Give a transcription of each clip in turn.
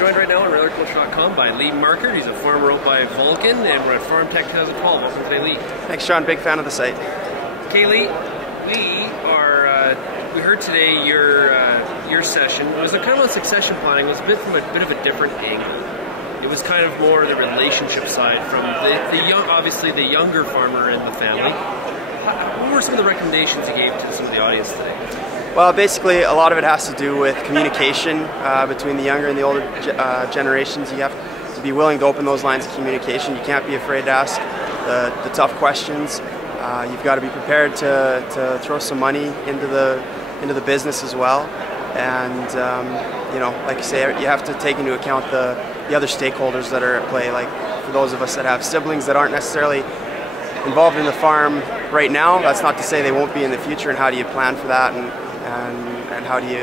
joined right now on RealAgriculture.com by Lee Markert. He's a farmer out by Vulcan, and we're at FarmTech 2012. Welcome today, Lee. Thanks, Sean. Big fan of the site. Okay, Lee. We heard today your session. It was a kind of on succession planning. It was from a bit of a different angle. It was kind of more the relationship side from obviously the younger farmer in the family. What were some of the recommendations you gave to some of the audience today? Well, basically, a lot of it has to do with communication between the younger and the older generations. You have to be willing to open those lines of communication. You can't be afraid to ask the tough questions. You've got to be prepared to throw some money into the business as well. And you know, like you say, you have to take into account the other stakeholders that are at play. Like for those of us that have siblings that aren't necessarily involved in the farm right now, that's not to say they won't be in the future. And how do you plan for that? And how do you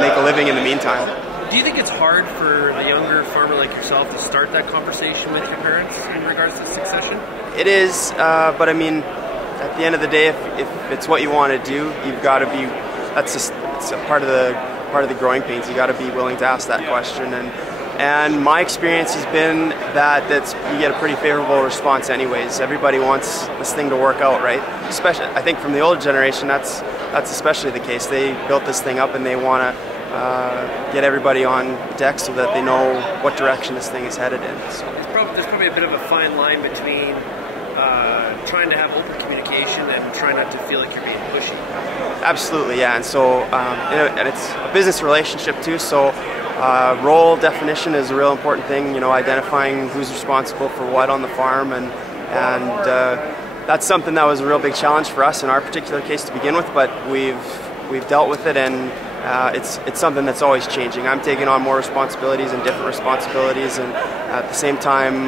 make a living in the meantime? Do you think it's hard for a younger farmer like yourself to start that conversation with your parents in regards to succession? It is, but I mean, at the end of the day, if it's what you want to do, you've got to be. It's a part of the growing pains. You got to be willing to ask that question. And my experience has been that you get a pretty favorable response anyways. Everybody wants this thing to work out, right? Especially, I think from the older generation, that's especially the case. They built this thing up and they want to get everybody on deck so that they know what direction this thing is headed in. So. There's probably a bit of a fine line between trying to have open communication and trying not to feel like you're being pushy. Absolutely, yeah. And so, and it's a business relationship too. So, role definition is a real important thing. You know, identifying who's responsible for what on the farm, and that's something that was a real big challenge for us in our particular case to begin with. But we've dealt with it, and it's something that's always changing. I'm taking on more responsibilities and different responsibilities, and at the same time,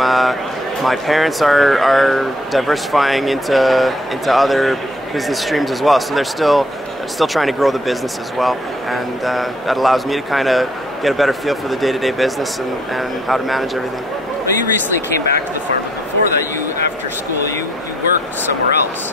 my parents are diversifying into other business streams as well. So they're still trying to grow the business as well, and that allows me to kind of get a better feel for the day-to-day business and how to manage everything. Well, you recently came back to the farm. Before that, after school, you worked somewhere else.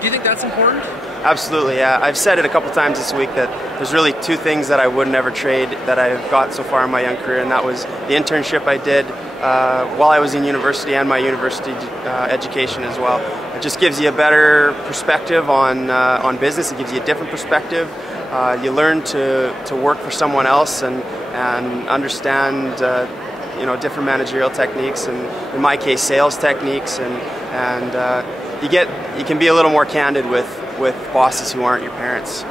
Do you think that's important? Absolutely, yeah. I've said it a couple times this week that there's really two things that I would never trade that I've got so far in my young career, and that was the internship I did while I was in university and my university education as well. It just gives you a better perspective on business. It gives you a different perspective. You learn to work for someone else and understand different managerial techniques, and in my case sales techniques, and you can be a little more candid with bosses who aren't your parents.